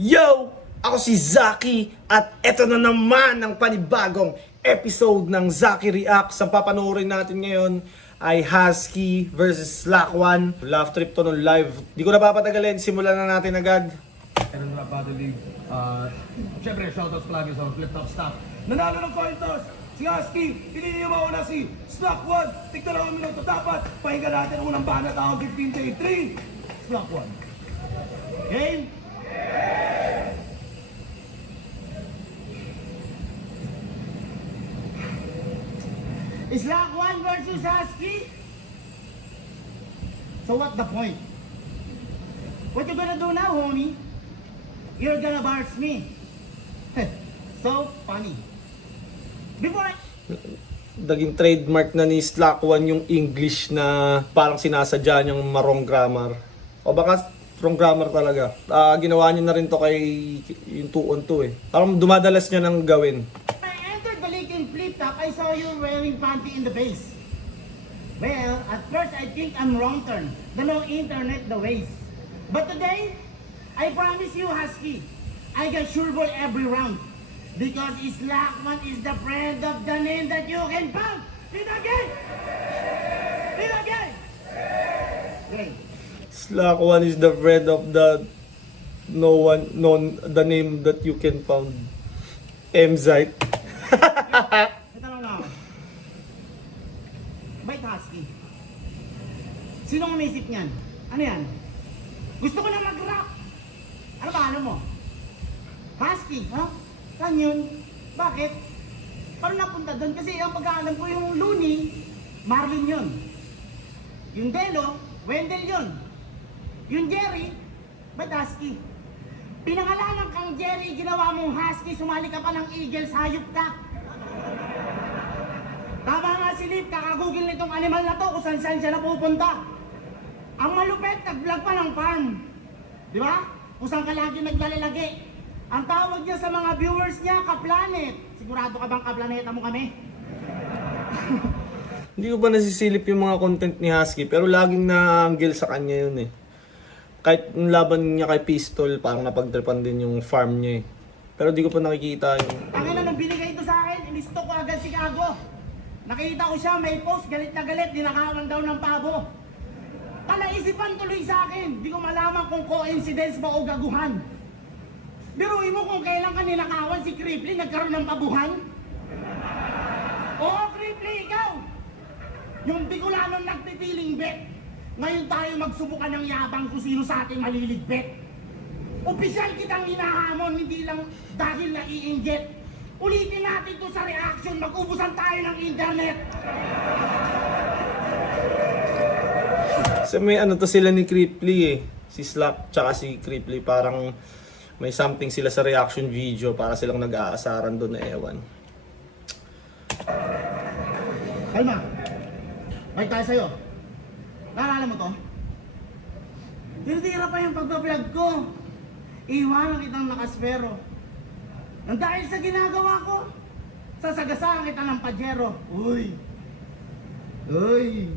Yo! Ako si Zaki at eto na naman ang panibagong episode ng Zaki Reacts. Ang papanoorin natin ngayon ay Husky versus Slack One. Love trip to ng live. Di ko na papatagalin, simulan na natin agad. And Rap Battle League. Siyempre, shoutouts palagi sa flip top staff. Nanalo ng coin toss, si Husky. Pinili niyo mauna si Slack One. Tignan lang ang minuto dapat. Pahinga natin ang unang banat ako 15 day 3. Slack One. Game? Slack One versus Husky? So what the point? What you gonna do now, homie? You're gonna bars me. So funny. Before Naging trademark na ni Slack One yung English na parang sinasadya niyang marong grammar. O baka wrong grammar talaga. Ginawa niya na rin to kay yung 2 on 2 eh. Parang dumadalas niya nang gawin. I entered the league in flip top, I saw you wearing panty in the base. Well, at first I think I'm wrong turn. The no internet, the ways. But today, I promise you, Husky, I get sure ball every round. Because Slack One is the friend of the name that you can pound. Did again! Did again! Great. Slack One is the friend of the no one known the name that you can found. Mzite. Ito lang ako. Bait Husky. Sino ang umisip niyan? Ano yan? Gusto ko na mag-rap. Ano ba? Ano mo? Husky, ha? Saan yun? Bakit? Paano napunta doon? Kasi ang pagkaalam ko yung Looney, Marlin yun. Yung Delo, Wendell yun. Yung Jerry, ba't Husky? Pinangalanan kang Jerry, ginawa mong Husky, sumali ka pa ng Eagles, hayop ka. Tama nga si Lip, kakagugil nitong animal na to kung saan siya napupunta. Ang malupet, nag-vlog pa ng farm. Di ba? Kung saan ka lagi naglalagay. Ang tawag niya sa mga viewers niya, Kaplanet. Sigurado ka bang kaplaneta mo kami? Hindi ko pa nasisilip yung mga content ni Husky pero laging na-angle sa kanya yun eh. Kahit yung laban niya kay Pistol, parang napagtripan din yung farm niya eh. Pero di ko pa nakikita yung... Ang ina nung binigay ito sa akin, inisto ko agad si Gago. Nakita ko siya, may post, galit na galit, dinakawan daw ng pabo. Palaisipan tuloy sa akin, di ko malaman kung coincidence ba o gaguhan. Biruin mo kung kailan ka ninakawan si Cripply, nagkaroon ng pabuhan? Oo, Cripply, ikaw! Yung Bicolanon nagpipiling bet. Ngayon tayo magsubukan ng yabang kung sino sa ating maliligpet. Opisyal kitang hinahamon, hindi lang dahil nai-injet. Ulitin natin to sa reaction, mag-ubusan tayo ng internet. Kasi may ano to sila ni Cripply eh. Si Slack tsaka si Cripply parang may something sila sa reaction video para silang nag-aasaran doon na ewan. Kalma. Balik tayo sa'yo. Naalala mo to? Tinitira pa yung pagbablog ko. Iwanan kitang nakaspero. Nang dahil sa ginagawa ko, sasagasaan kita ng pajero. Uy! Uy!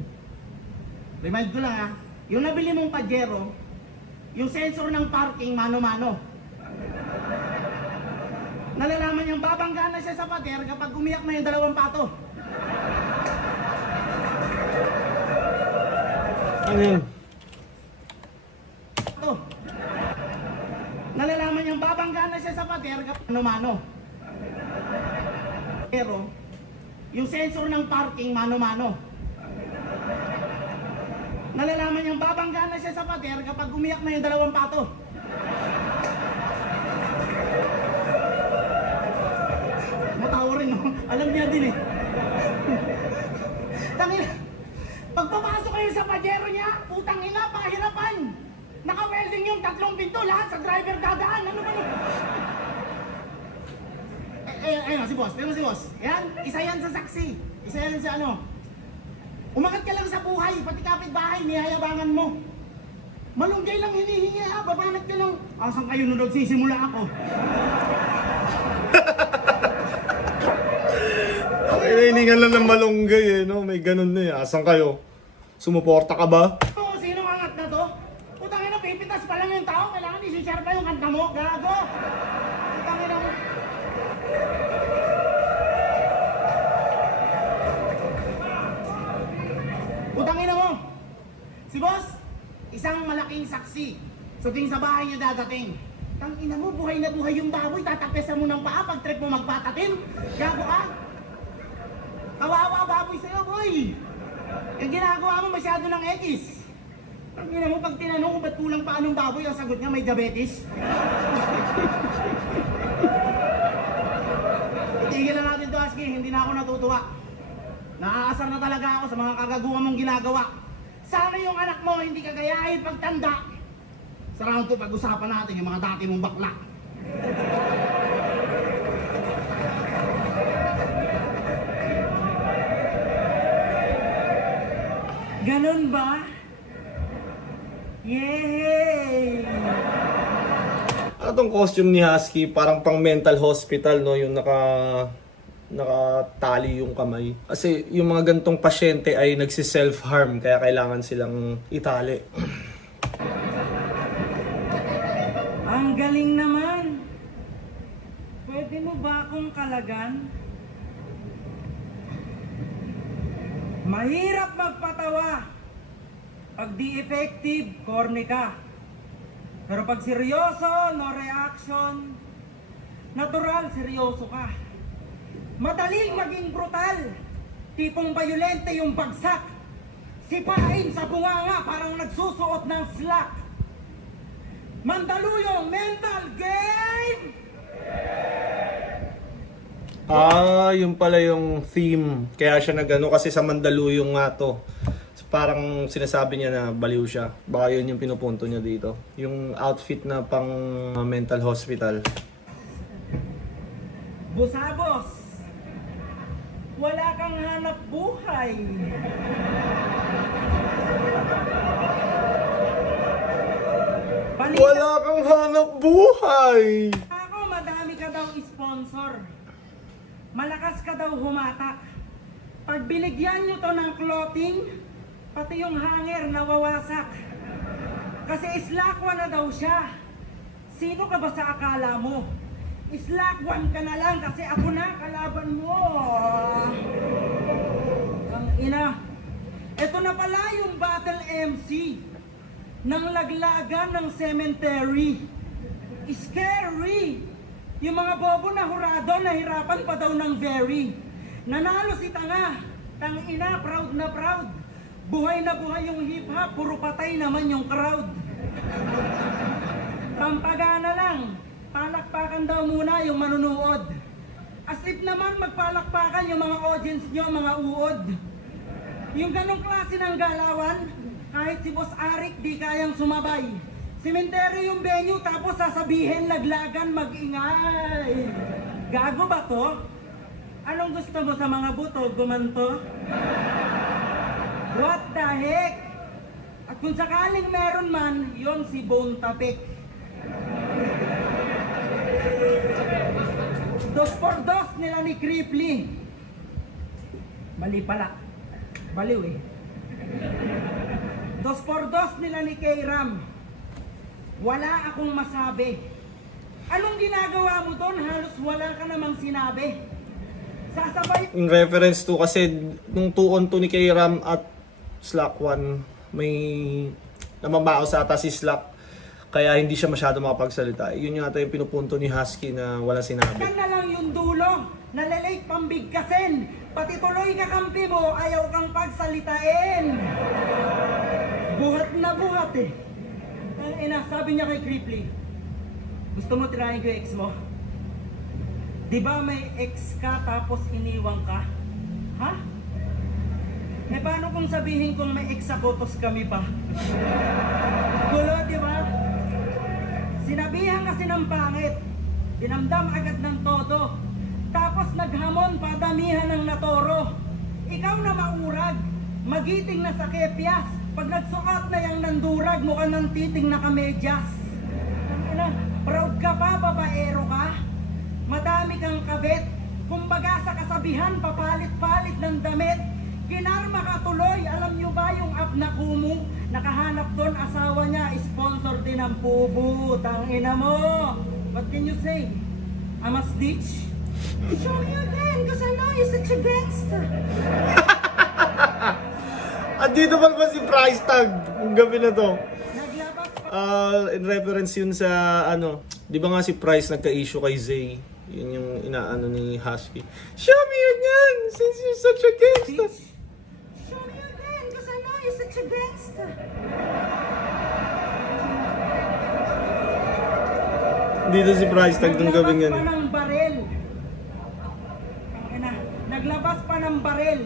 Remind ko lang ha, yung nabili mong pajero, yung sensor ng parking mano-mano. Nalalaman niyang babangga na siya sa pader kapag umiyak na yung 2 pato. Ano yun? Ito. Nalalaman niyang babangga na siya sa pader kapag mano-mano. Pero, yung sensor ng parking mano-mano. Nalalaman niyang babangga na siya sa pader kapag umiyak na yung 2 pato. Matawa rin, no? Alam niya din eh. Tangina, pagpapasok kayo sa pajero niya, putang ina, pahirapan. Naka-welding yung 3 pinto, lahat sa driver dadaan. Ano ba yun? Ayun, si boss. Tignan mo si boss. Yan, isa yan sa saksi. Isa yan sa ano. Umangat ka lang sa buhay, pati kapitbahay, niyayabangan mo. Malunggay lang hinihingi ha, babanat ka lang. Asan kayo nung nagsisimula ako? Hinihingan lang ng malunggay eh, no? May ganun na eh. Asan kayo? Sumuporta ka ba? Oo, sino angat na to? Putang ina, pipitas pa lang yung tao, kailangan isi-share pa yung kanta mo, gago! Tangina mo. Putangina mo! Si boss, isang malaking saksi sa tuwing sa bahay niya dadating. Tangina mo, buhay na buhay yung baboy, tatapesan mo ng paa pag trip mo magpatatim. Gago ka? Kawawa baboy sa'yo, boy! Yung ginagawa mo masyado ng ekis. Tangina mo, pag tinanong kung ba't kulang pa anong baboy, ang sagot niya may diabetes. Itigil na natin to, Aski, hindi na ako natutuwa. Naaasar na talaga ako sa mga kagaguhan mong ginagawa. Sana yung anak mo hindi kagayahin pagtanda. Sa round 2, pag-usapan natin yung mga dati mong bakla. Ganun ba? Yay! Ano tong costume ni Husky? Parang pang mental hospital, no? Yung nakatali yung kamay. Kasi yung mga gantong pasyente ay nagsi-self-harm, kaya kailangan silang itali. Ang galing naman! Pwede mo ba akong kalagan? Mahirap magpatawa. Pag di effective, corny ka. Pero pag seryoso, no reaction. Natural, seryoso ka. Madaling maging brutal. Tipong bayolente yung bagsak. Sipain sa bunganga parang nagsusuot ng slack. Mandaluyong mental game! Yung pala yung theme. Kaya siya nagano kasi sa Mandaluyong nga to. So, parang sinasabi niya na baliw siya. Baka yun yung pinupunto niya dito. Yung outfit na pang mental hospital. Busabos! Wala kang hanap buhay. Balita Wala kang hanap buhay! ako, madami ka daw sponsor. Malakas ka daw humatak. Pag binigyan nyo to ng clothing, pati yung hanger nawawasak. Kasi islakwa na daw siya. Sino ka ba sa akala mo? Islakwan ka na lang kasi ako na kalaban mo. Ang ina. Ito na pala yung battle MC ng laglagan ng cemetery. Scary! Yung mga bobo na hurado, nahirapan pa daw ng very. Nanalo si Tanga. Tangina, proud na proud. Buhay na buhay yung hip-hop, puro patay naman yung crowd. Pampagana lang, palakpakan daw muna yung manunood. As if naman magpalakpakan yung mga audience nyo, mga uod. Yung ganong klase ng galawan, kahit si Boss Arik di kayang sumabay. Sementeryo yung venue tapos sasabihin laglagan mag-ingay. Gago ba to? Anong gusto mo sa mga buto? Gumanto? What the heck? At kung sakaling meron man, yon si Bone Tapik. 2x2 nila ni Cripply. Mali pala. Baliw eh. 2x2 nila ni K-Ram. Wala akong masabi. Anong ginagawa mo doon? Halos wala ka namang sinabi. Sasabay... In reference to kasi nung 2-on-2 ni K-Ram at Slack 1, may namamao sa ata si Slack. Kaya hindi siya masyado makapagsalita. Yun yung ata yung pinupunto ni Husky na wala sinabi. Yan na lang yung dulo. Nalalate pambigkasin. Pati tuloy kakampi mo, ayaw kang pagsalitain. Buhat na buhat eh. Ang ina, sabi niya kay Cripply, gusto mo tirahin ko yung ex mo? Di ba may ex ka tapos iniwang ka? Ha? Eh paano kung sabihin kong may ex ako tos kami pa? Gulo, di ba? Sinabihan kasi ng pangit, dinamdam agad ng todo, tapos naghamon padamihan ng natoro. Ikaw na maurag, magiting na sa kepyas, pag nagsuot na yung nandurag, mukhang ng titing na kamedyas. Proud ka pa, babaero ka? Madami kang kabit, kumbaga sa kasabihan, papalit-palit ng damit. Kinarma ka tuloy, alam nyo ba yung up na kumu? Nakahanap doon, asawa niya, sponsor din ng pubu. Tangina mo. What can you say? I'm a snitch? Show me again, because I know you're such a gangster. Andito pa ba si Price Tag yung gabi na to? Naglabas pa. In reference yun sa ano, di ba nga si Price nagka-issue kay Zay? Yun yung inaano ni Husky. Show me again, since you're such a gangster. Show me again, because I know you're such a gangster. Dito si Price Tag nung gabi Naglabas yan. pa ng barel. Naglabas pa ng barel.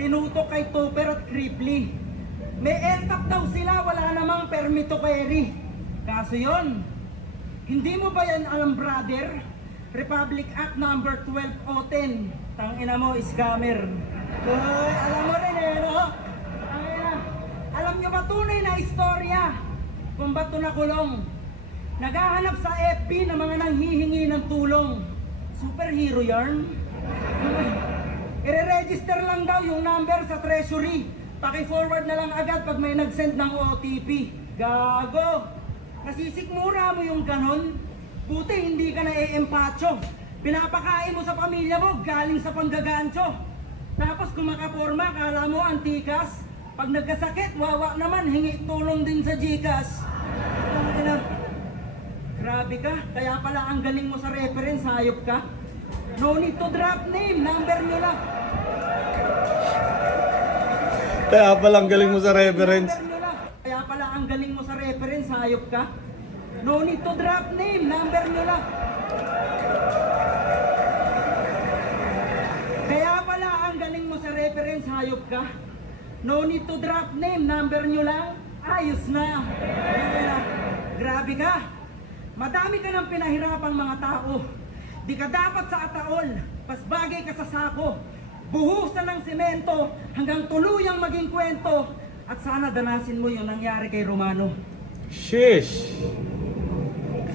Tinutok kay Topper at Cripply. May LTAP daw sila, wala namang permit to carry. Kaso yon, hindi mo ba yan alam, brother? Republic Act number 1210. Tangina mo, scammer. Uy, alam mo rin eh, no? Tangina. Alam nyo ba tunay na istorya kung ba't to nakulong? Naghahanap sa FB ng mga nanghihingi ng tulong. Superhero yarn. I-register lang daw yung number sa treasury. Paki-forward na lang agad pag may nag-send ng OTP. Gago! Nasisikmura mo yung ganon. Buti hindi ka na-empacho. Pinapakain mo sa pamilya mo galing sa panggagancho. Tapos kung makaporma, kala mo antikas. Pag nagkasakit, wawa naman, hingi tulong din sa Gcash. Grabe ka, kaya pala ang galing mo sa reference, hayop ka. No need to drop name, number nyo lang. Kaya palang galing mo sa reference. Number nyo lang. Kaya pala ang galing mo sa reference, hayop ka. No need to drop name, number nyo lang. Kaya pala ang galing mo sa reference, hayop ka. No need to drop name, number nyo lang. Ayos na. Grabe ka. Madami ka ng pinahirapang mga tao. Di ka dapat sa ataol, pas bagay ka sa sako. Buhusan ng semento hanggang tuluyang maging kwento. At sana danasin mo yung nangyari kay Romano. Shish!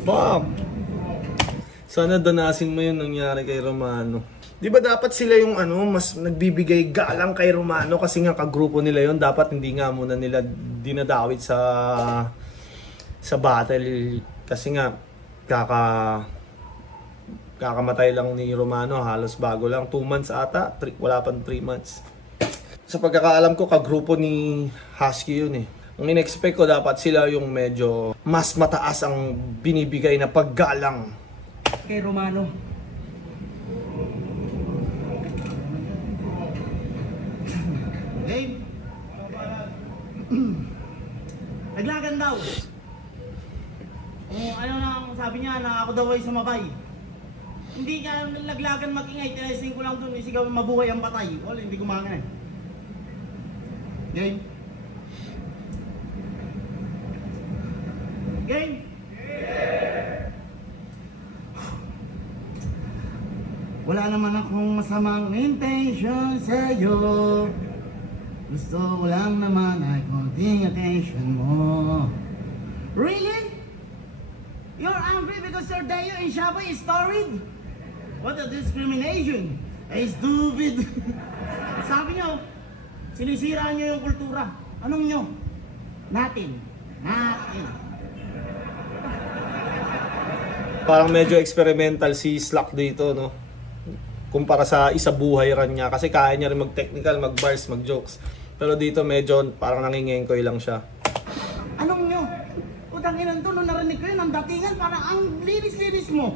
Fuck! Sana danasin mo yung nangyari kay Romano. Di ba dapat sila yung ano, mas nagbibigay galang kay Romano kasi nga kagrupo nila yon, dapat hindi nga muna nila dinadawit sa battle kasi nga kakamatay lang ni Romano, halos bago lang 2 months ata, wala pang 3 months. Sa pagkakaalam ko, kagrupo ni Husky yun eh. Ang in-expect ko, dapat sila yung medyo mas mataas ang binibigay na paggalang. Kay Romano. Game. Naglagan daw. Kung ano na ang sabi niya na ako daw ay sumabay. Hindi ka naglagan mag-ingay, tinesting ko lang dun, isigaw mabuhay ang patay. Wala, hindi gumagana eh. Game. Game. Wala naman akong masamang intention sa'yo. Gusto ko lang naman ay konting attention mo. Really? You're angry because your Deo and Shaboy is storied? What a discrimination! Ay stupid! Sabi niyo, sinisira niyo yung kultura. Anong niyo? Natin. Parang medyo experimental si Slack dito, no? Kumpara sa isa buhay run niya. Kasi kaya niya rin mag-technical, mag-bars, mag-jokes. Pero dito medyo parang nangingengkoy lang siya. Anong nyo? Utanginan to, nung narinig ko yun, ang datingan, parang ang linis-linis mo.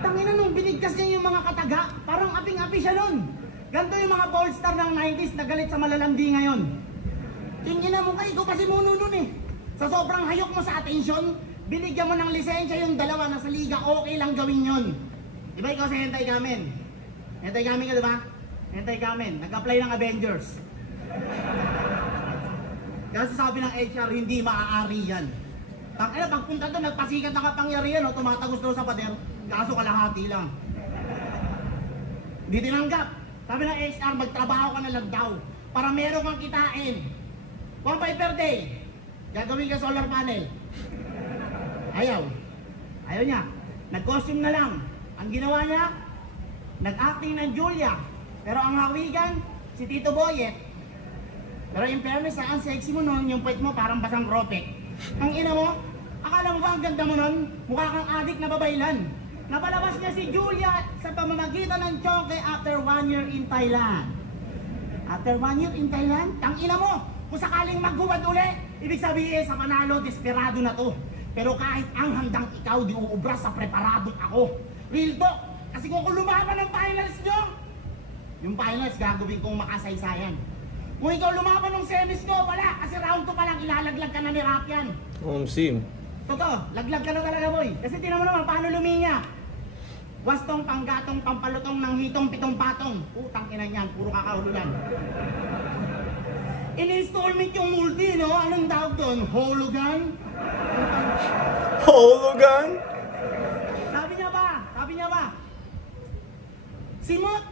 Tanginan nung binigkas niya yung mga kataga, parang aping-api siya nun. Ganto yung mga bold star ng 90s na galit sa malalandi ngayon. Tingin na mo kayo, ikaw kasi muno nun eh. Sa sobrang hayok mo sa atensyon, binigyan mo ng lisensya yung dalawa na sa liga, okay lang gawin yun. Diba ikaw sa Hentai Kamen? Hentai Kamen ka diba? Hentai Kamen, nag-apply ng Avengers. Kasi sabi ng HR, hindi maaari yan. Tangina, pagpunta doon, nagpasikat na kapangyarihan, o tumatagos daw sa pader, kaso kalahati lang. Hindi tinanggap. Sabi ng HR, magtrabaho ka na lang daw, para meron kang kitain. 1.5 per day, gagawin ka solar panel. Ayaw. Ayaw niya. Nag-costume na lang. Ang ginawa niya, nag-acting ng Julia. Pero ang hawigan, si Tito Boyet. Pero in fairness, ang sexy mo nun, yung puwet mo parang basang gropek. Ang ina mo, akala mo ba ang ganda mo nun? Mukha kang adik na babaylan. Napalabas niya si Julia sa pamamagitan ng Chongke after 1 year in Thailand. After 1 year in Thailand, tang ina mo, kung sakaling maghuwad uli, ibig sabihin sa panalo, desperado na to. Pero kahit ang handang ikaw, di uubra sa preparadong ako. Real talk, kasi kung lumaban ng finals nyo, yung finals gagawin kong makasaysayan. Kung ikaw lumaban ng semis ko, wala, kasi round 2 pa lang, ilalaglag ka na ni Rapian. Sim. Totoo, laglag ka na talaga, boy. Kasi tinan mo naman, paano luminya? Wastong, panggatong, pampalutong ng hitong, pitong patong. Putang ina niyan, puro kakaulo yan. In-installment yung multi, no? Anong tawag doon? Hologan? Hologan? Sabi niya ba? Simot,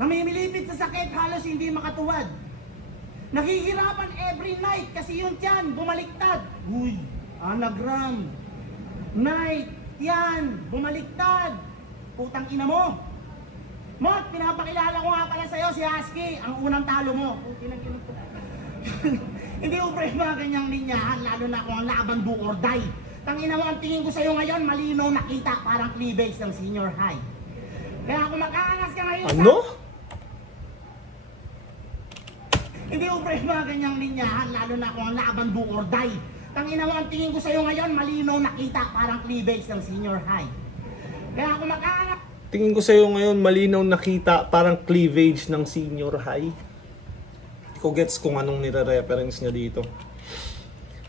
namimilipit sa sakit, halos hindi makatuwad. Naghihirapan every night kasi yung tiyan, bumaliktad. Uy, anagram. Night, tiyan, bumaliktad. Putang ina mo. Mot, pinapakilala ko nga pala sa'yo si Husky, ang unang talo mo. Putang ina mo. Hindi ko pre mga ganyang linyahan, lalo na kung ang laban do or die. Tangina mo, ang tingin ko sa'yo ngayon, malinaw nakita, parang cleavage ng senior high. Kaya kung mag-aangas ka ngayon Ano? Hindi ko pre mga ganyang linyahan, lalo na kung ang laban do or die. Tangina mo, ang tingin ko sa'yo ngayon, malinaw nakita, parang cleavage ng senior high. Kaya kung mag-aangas Tingin ko sa'yo ngayon, malinaw nakita parang cleavage ng senior high. Hindi ko gets kung anong nire-reference niya dito.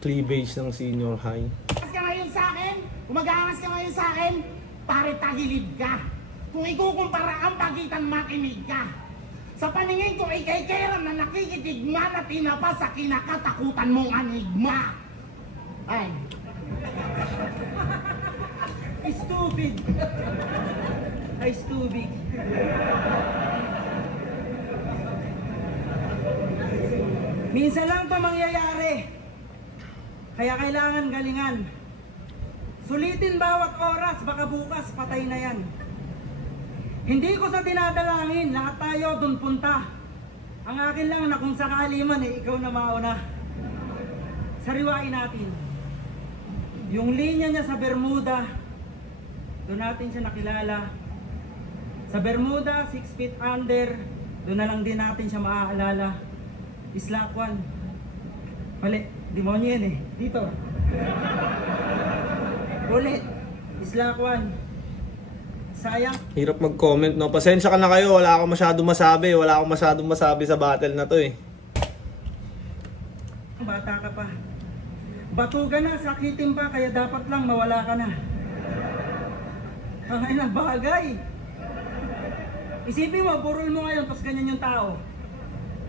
Cleavage ng senior high. ka ngayon sa akin, kung mag-aangas ka ngayon sa akin, pare tagilid ka. Kung ikukumpara ang pagitan makinig ka. Sa paningin ko, ikay Keram na nakikitigma na tinapa sa kinakatakutan mong anigma. Ay. Stupid. Ay, stupid. Minsan lang pa mangyayari. Kaya kailangan galingan. Sulitin bawat oras, baka bukas patay na yan. Hindi ko sa dinadalangin, lahat tayo dun punta. Ang akin lang na kung sakali man ikaw na mauna. Sariwain natin. Yung linya niya sa Bermuda, doon natin siya nakilala. Sa Bermuda, 6 feet under, doon na lang din natin siya maaalala. Islakwan. Mali, demonyo yan eh. Dito. Ulit. Islakwan. Sayang. Hirap mag-comment, no? Pasensya ka na kayo, wala akong masyadong masabi sa battle na to eh. Bata ka pa. Batugan na, sakitin pa, kaya dapat lang mawala ka na. Ang na bagay. Isipin mo, burol mo ngayon, pas ganyan yung tao.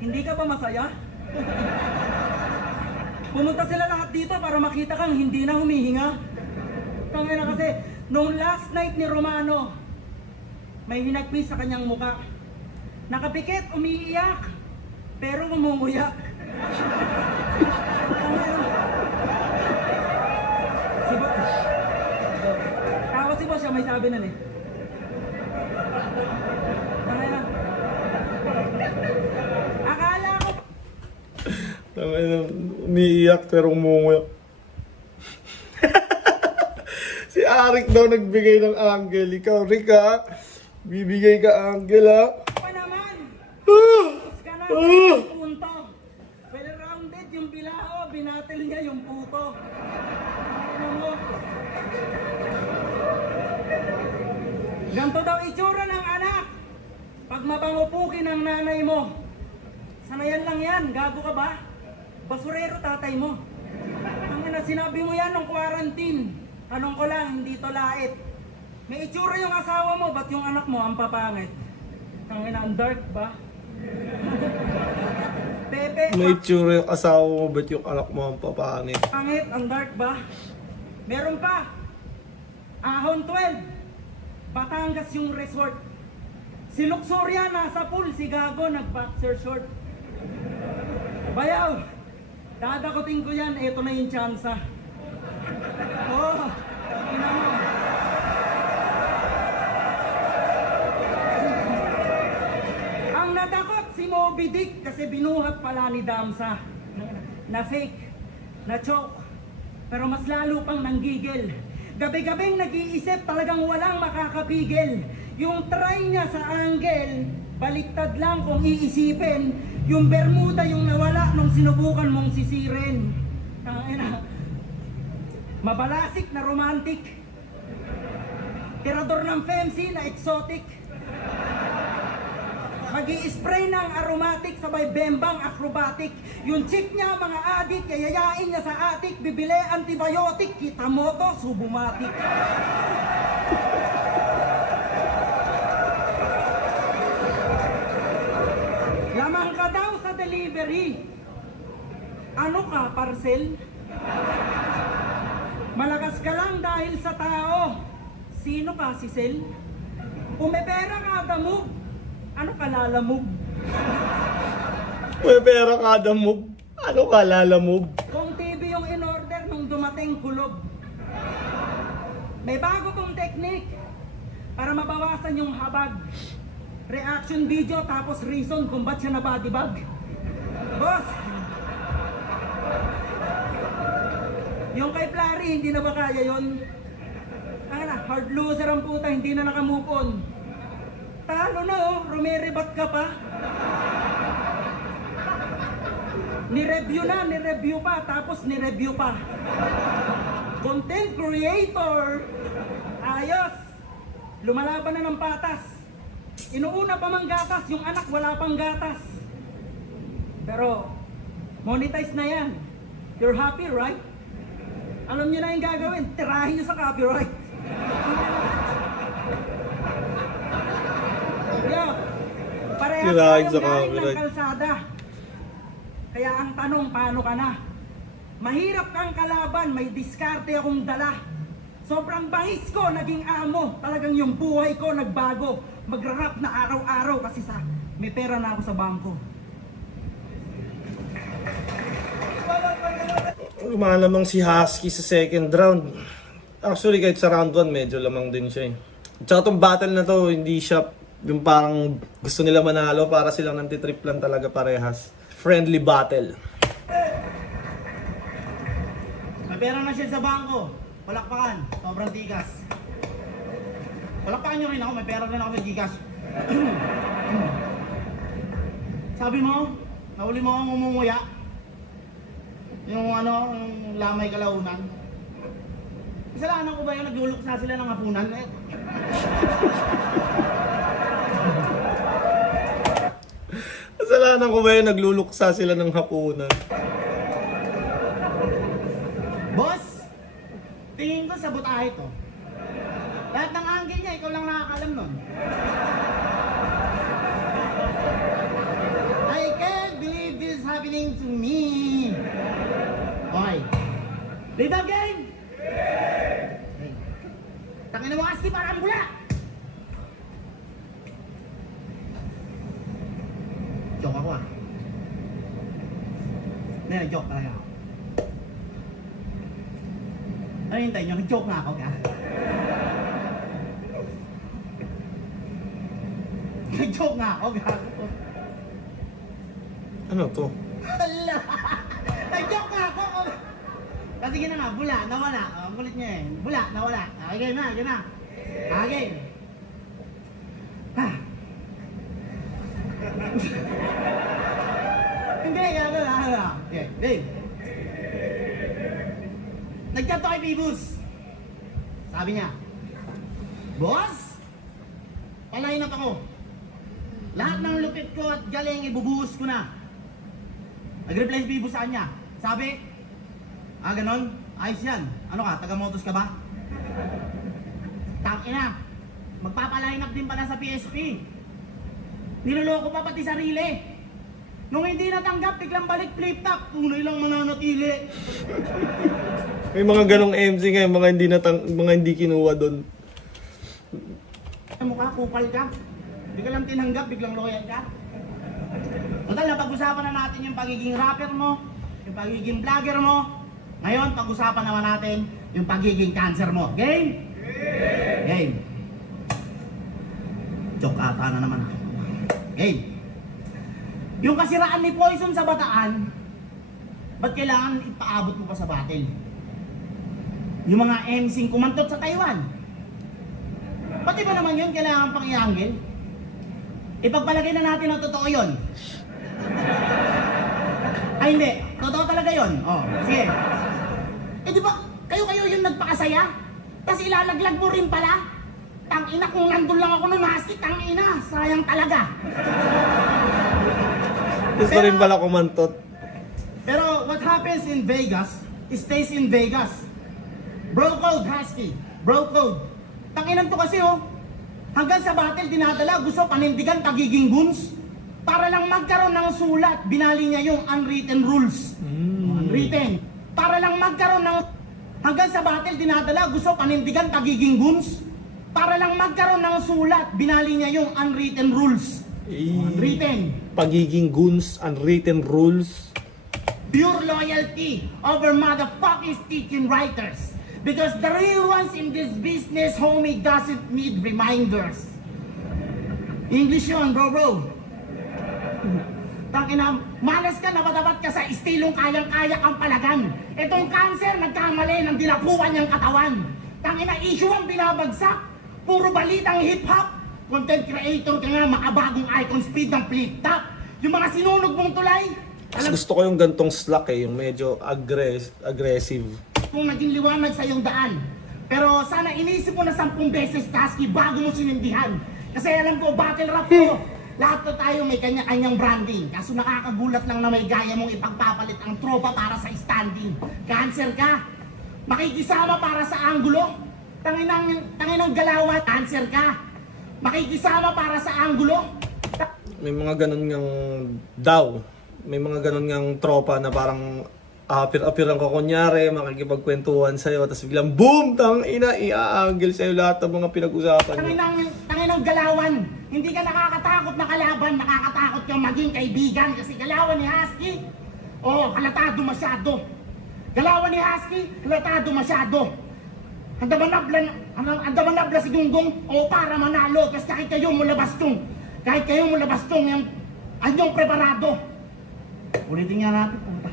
Hindi ka ba masaya? Pumunta sila lahat dito para makita kang hindi na humihinga. Tangina kasi, nung last night ni Romano, may hinagpis sa kanyang muka. Nakapikit, umiiyak, pero umunguya. Tawa si boss siya, may sabi nun eh. Tangina. Akala ko Umiiyak pero umunguya. Si Arik daw nagbigay ng angle. Ikaw, Rick, ha? Bibigay ka angle, ha? pa naman. Ka na, punto. Well rounded yung bilao, binatil niya yung puto. Ano mo? Ganto daw itsura ng anak. Pag mabangupukin ang nanay mo. Sanayan lang yan, gago ka ba? Basurero tatay mo. Ang ina, sinabi mo yan nung quarantine. Tanong ko lang, hindi to lait. May itsura yung asawa mo, ba't yung anak mo ang papangit? Ang ina, ang dark ba? Pepe, May itsura yung asawa mo, ba't yung anak mo ang papangit? pangit, ang dark ba? Meron pa. Ahon 12. Batangas yung resort. Si Luxuria nasa pool, si Gago nag-boxer short. Bayaw, dadakutin ko yan, eto na yung tsansa. Oh, ina mo. Ang nadakot si Moby. Moby Dick kasi binuhat pala ni Damsa. Na fake, na choke, pero mas lalo pang nanggigil. Gabi-gabing nag-iisip, talagang walang makakapigil. Yung try niya sa angle, baliktad lang kung iisipin. Yung Bermuda yung nawala nung sinubukan mong sisirin. Mabalasik na romantic. Tirador ng fancy na exotic. Magi-spray ng aromatic sabay bembang acrobatic. Yung chick niya mga adik, yayayain niya sa atik. Bibili antibiotic, kita mo to, subumatic. Lamang ka daw sa delivery. Ano ka, parcel? Malakas ka lang dahil sa tao. Sino ka, si Sel? Pumepera ka, damog. Ano ka, lalamog? May pera kada move. Ano ka, lalamove? Kung TV yung in-order nung dumating kulob. May bago kong technique para mabawasan yung habag. Reaction video tapos reason kung ba't siya nabadibag. Boss! Yung kay Flary, hindi na ba kaya yun? Ano na, hard loser ang puta, hindi na nakamove on. Talo na oh, rumiribat ka pa. Ni-review pa, tapos ni-review pa. Content creator. Ayos. Lumalaban na ng patas. Inuuna pa mang gatas, yung anak wala pang gatas. Pero, monetize na yan. You're happy, right? Alam niyo na yung gagawin, tirahin niyo sa copyright. Yo, parehas Tirahin tayong sa galing ng copyright. kalsada. Kaya ang tanong, paano ka na? Mahirap kang kalaban, may diskarte akong dala. Sobrang bangis ko, naging amo. Talagang yung buhay ko nagbago. Magra-rap na araw-araw kasi may pera na ako sa bangko. Lumalamang si Husky sa second round. Actually, kahit sa round 1, medyo lamang din siya eh. Tsaka tong battle na to, hindi siya yung parang gusto nila manalo para silang nantitrip lang talaga parehas. Friendly battle. May pera na siya sa bangko. Palakpakan. Sobrang tigas. Palakpakan nyo rin ako. May pera rin ako sa Gcash. Sabi mo, nahuli mo akong umumuya. Yung yung lamay kalaunan. Kasalanan ko ba yung nagluluksa sila ng hapunan? Kasalanan ko ba yun, nagluluksa sila ng hapunan? Boss, tingin ko sabotahe to. Lahat ng angle niya, ikaw lang nakakalam nun. I can't believe this is happening to me. Okay. Lead up game! Okay. Tangin mo Husky, parang bula! Joke ako ah. Hindi, nag-joke talaga ako. Ano hintayin nyo? Nag-joke na ako kaya? Nag-joke na ako gago. Ano to? Hala! Nag-joke na ako! Kasi gina nga, bula, nawala. Ang kulit niya eh. Bula, nawala. Okay na, game na. Okay. Ha? Hindi, gago na. Okay, Dave. Nag-chat to kay Pibus. Sabi niya, Boss, palain up ako. Lahat ng lupit ko at galing ibubuhos ko na. Nag-reply si Pibus sa kanya. Sabi, ganon? Ayos yan. Ano ka, taga-motos ka ba? Tangina, magpapaline up din pala sa PSP. Niloloko pa pati sarili. Nung hindi natanggap, biglang balik flip top. Tunay lang mananatili. May mga ganong MC ngayon, mga hindi kinuha doon. Mukha, kupal ka. Hindi ka lang tinanggap, biglang loyal ka. Total, napag-usapan na natin yung pagiging rapper mo, yung pagiging vlogger mo. Ngayon, pag-usapan naman natin yung pagiging cancer mo. Game? Game. Joke ata na naman ako. Game. Yung kasiraan ni Poison sa Bataan, ba't kailangan ipaabot mo pa sa battle? Yung mga MCing kumantot sa Taiwan, pati ba naman yun kailangan pang i-angle? Ipagpalagay na natin na totoo yun. Ay hindi, totoo talaga yun. Oh, sige. Eh di ba, kayo yung nagpakasaya? Tapos ilalaglag mo rin pala? Tangina, kung nandun lang ako nun, Husky, tangina, sayang talaga. Gusto rin pala kumantot. Pero what happens in Vegas, stays in Vegas. Bro code, Husky. Bro code. Tanginan to kasi oh. Hanggang sa battle dinadala, gusto panindigan pagiging goons. Para lang magkaroon ng sulat, binali niya yung unwritten rules. Unwritten. Para lang magkaroon ng... Hanggang sa battle dinadala, gusto panindigan pagiging goons. Para lang magkaroon ng sulat, binali niya yung unwritten rules. Unwritten. Pagiging goons, unwritten rules. Pure loyalty over motherfucking teaching writers. Because the real ones in this business, homie, doesn't need reminders. English yun, bro. Tangina, malas ka, napatapat ka sa estilong kayang-kaya kang palagan. Itong cancer, nagkamali ng dinapuan niyang katawan. Tangina, issue ang binabagsak. Puro balitang hip-hop. Content creator ka nga, makabagong icon speed ng flip-top. Yung mga sinunog mong tulay. Mas gusto ko yung gantong slack yung medyo aggressive. Kung naging liwanag sa iyong daan. Pero sana inisip mo na 10 beses, Husky, bago mo sinindihan. Kasi alam ko, battle rap ko. Lahat to tayo may kanya-kanyang branding. Kaso nakakagulat lang na may gaya mong ipagpapalit ang tropa para sa standing. Cancer ka. Makikisama para sa anggulo. Tanginang galawan. Cancer ka. Makikisama para sa anggulo. May mga ganun ngang daw. May mga ganun ngang tropa na parang apir-apiran ka kunyari, makikipagkwentuhan sa'yo, tapos biglang boom! Tangina, i-aangle sa'yo lahat ng mga pinag-usapan mo. Tanginang galawan. Hindi ka nakakatakot na kalaban, nakakatakot kang maging kaibigan kasi galawan ni Husky. Oh, halatado masyado. Galawan ni Husky, halatado masyado. Andamanabla si Gunggong, o para manalo, kasi kahit kayo mula bastong yung anyong preparado. Ulitin nga natin, puta.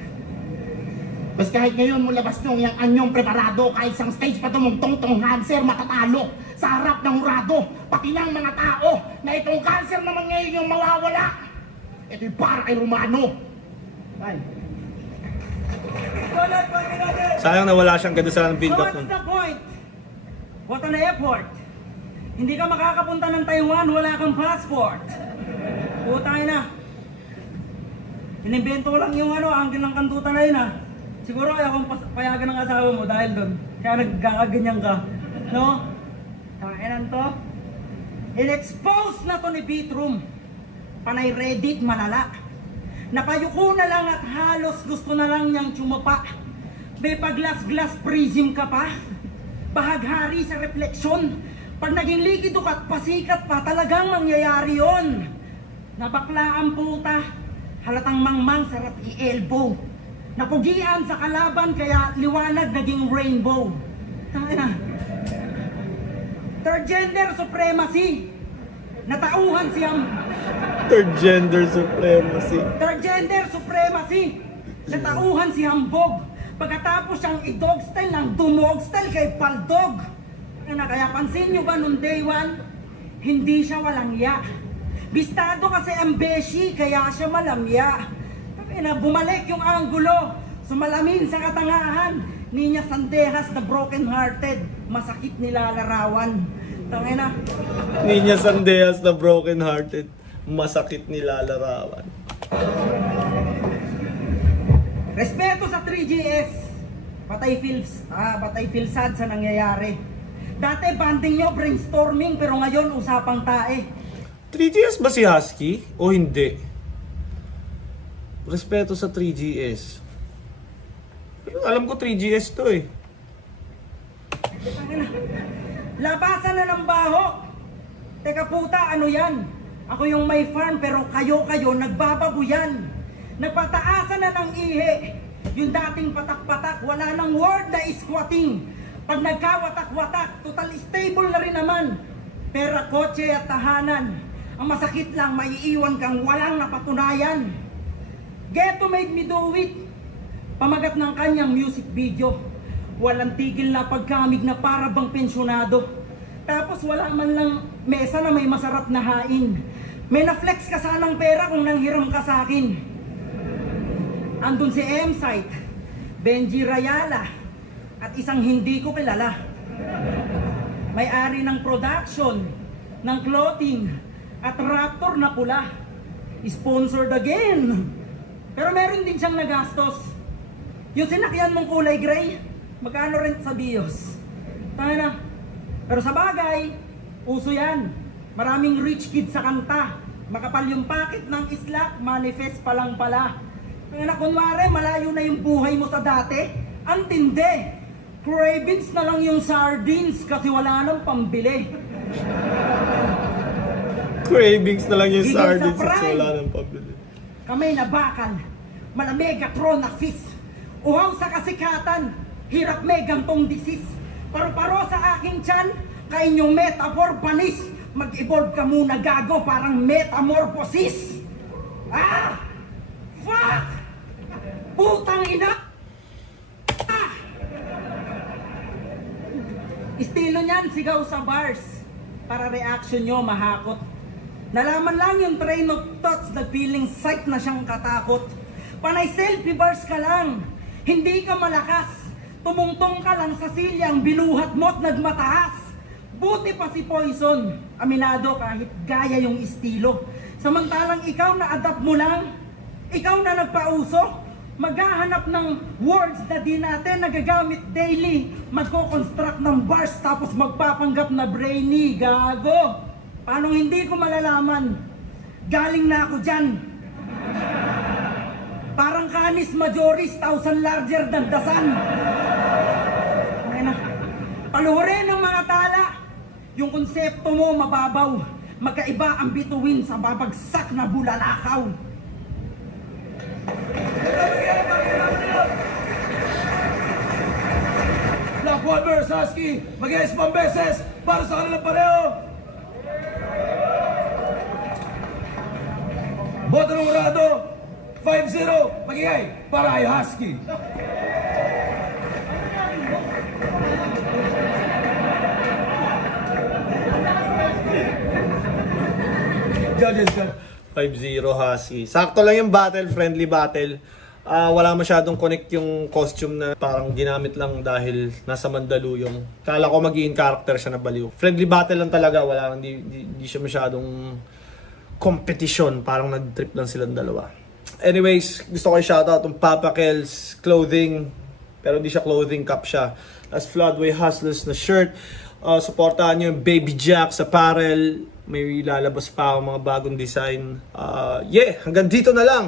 Bas kahit ngayon mo labas nyo yung anyong preparado, kahit isang stage pa tumungtong tong cancer matatalo sa harap ng hurado, pati ng mga tao na itong cancer naman ngayon yung mawawala. Ito'y para kay Romano. Ay. Sayang na wala siyang ganun sa build So up what's nun. the point? What an effort. Hindi ka makakapunta ng Taiwan, wala kang passport. Putay na. Inimbento ko lang yung angle ng kantutan na yun Siguro ayaw kong payagan ng asawa mo dahil doon. Kaya nagkakaganyan ka. No? Kainan to? In-expose na to ni Beatroom. Panay Reddit malala. Nakayuko na lang at halos gusto na lang niyang tsumapa. May paglas-glas prism ka pa. Bahaghari sa refleksyon. Pag naging likido ka at pasikat pa, talagang mangyayari yon. Nabakla ang puta. Halatang mangmang sarap i-elbow. Napugian sa kalaban kaya liwanag naging rainbow. Tangina. Third gender supremacy. Natauhan siyang Third gender supremacy. third gender supremacy. Natauhan si Hambog. Pagkatapos siyang i-dog style ng dumog style kay Paldog. Kaya pansin nyo ba nung day one? Hindi siya walang ya. Bistado kasi ang beshi kaya siya malamya. Bumalik yung anggulo, sumalamin sa katangahan. Niña Sandejas na broken hearted, masakit nilalarawan. Tangina. Niña Sandejas na broken hearted, masakit nilalarawan. Respeto sa 3GS. Patay feel sad sa nangyayari. Dati banding nyo brainstorming pero ngayon usapang tae. 3GS ba si Husky? O hindi? Respeto sa 3GS. Alam ko 3GS to eh. Labasan na ng baho. Teka puta, ano yan? Ako yung may farm pero kayo nagbababuyan. Nagpataasan na ng ihi. Yung dating patak-patak, wala nang word na squatting. Pag nagkawatak-watak, total stable na rin naman. Pera, kotse at tahanan. Ang masakit lang, maiiwan kang walang napatunayan. Ghetto made me do it. Pamagat ng kanyang music video. Walang tigil na pagkamig na para bang pensyonado. Tapos wala man lang mesa na may masarap na hain. May na-flex ka sanang pera kung nanghiram ka sa akin. Andun si M-Site, Benji Rayala, at isang hindi ko kilala. May-ari ng production, ng clothing, at Raptor na pula. Sponsored again. Pero meron din siyang nagastos. Yung sinakyan mong kulay gray, magkano rent sa BIOS? Tanga na. Pero sa bagay, uso yan. Maraming rich kid sa kanta. Makapal yung packet ng islak, manifest pa lang pala. Tanga na, kunwari, malayo na yung buhay mo sa dati. Ang tindi. Cravings na lang yung sardines kasi wala nang pambili. Cravings na lang yung Gigil sa sardines at pride. wala nang pabili. Kamay na bakal, malamegatron na fist. Uhaw sa kasikatan, hirap may gantong disease. Paro-paro sa aking tiyan, kainyong metaphor panis. Mag-evolve ka muna gago, parang metamorphosis. Ah! Fuck! Putang ina! Ah! Estilo niyan, sigaw sa bars. Para reaction nyo mahakot. Nalaman lang yung train of thoughts na feeling sight na siyang katakot. Panay selfie bars ka lang. Hindi ka malakas. Tumungtong ka lang sa silyang binuhat mo't nagmataas. Buti pa si Poison. Aminado kahit gaya yung estilo. Samantalang ikaw na adapt mo lang. Ikaw na nagpauso. Maghahanap ng words na di natin nagagamit daily. Magko-construct ng bars tapos magpapanggap na brainy. Gago! Paano hindi ko malalaman? Galing na ako dyan. Parang canis majoris, 1,000 larger than the sun. Paluhurin ng mga tala. Yung konsepto mo mababaw. Magkaiba ang bituin sa babagsak na bulalakaw. Black One vs. Husky, mag-iis pang beses para sa kanilang pareho. Boto ng Murado, 5-0, mag-iay para kay Husky. Judges, 5-0 Husky. Sakto lang yung battle, friendly battle. Wala masyadong connect yung costume na parang ginamit lang dahil nasa Mandaluyong. Kala ko magiging character siya na baliw. Friendly battle lang talaga, hindi siya masyadong competition. Parang nag-trip lang silang dalawa. Anyways, gusto ko i-shoutout yung Papa Kel's clothing. Pero hindi siya clothing, cup siya. As Floodway Hustlers na shirt. Supportahan nyo yung Baby Jack's apparel. May lalabas pa akong mga bagong design. Hanggang dito na lang.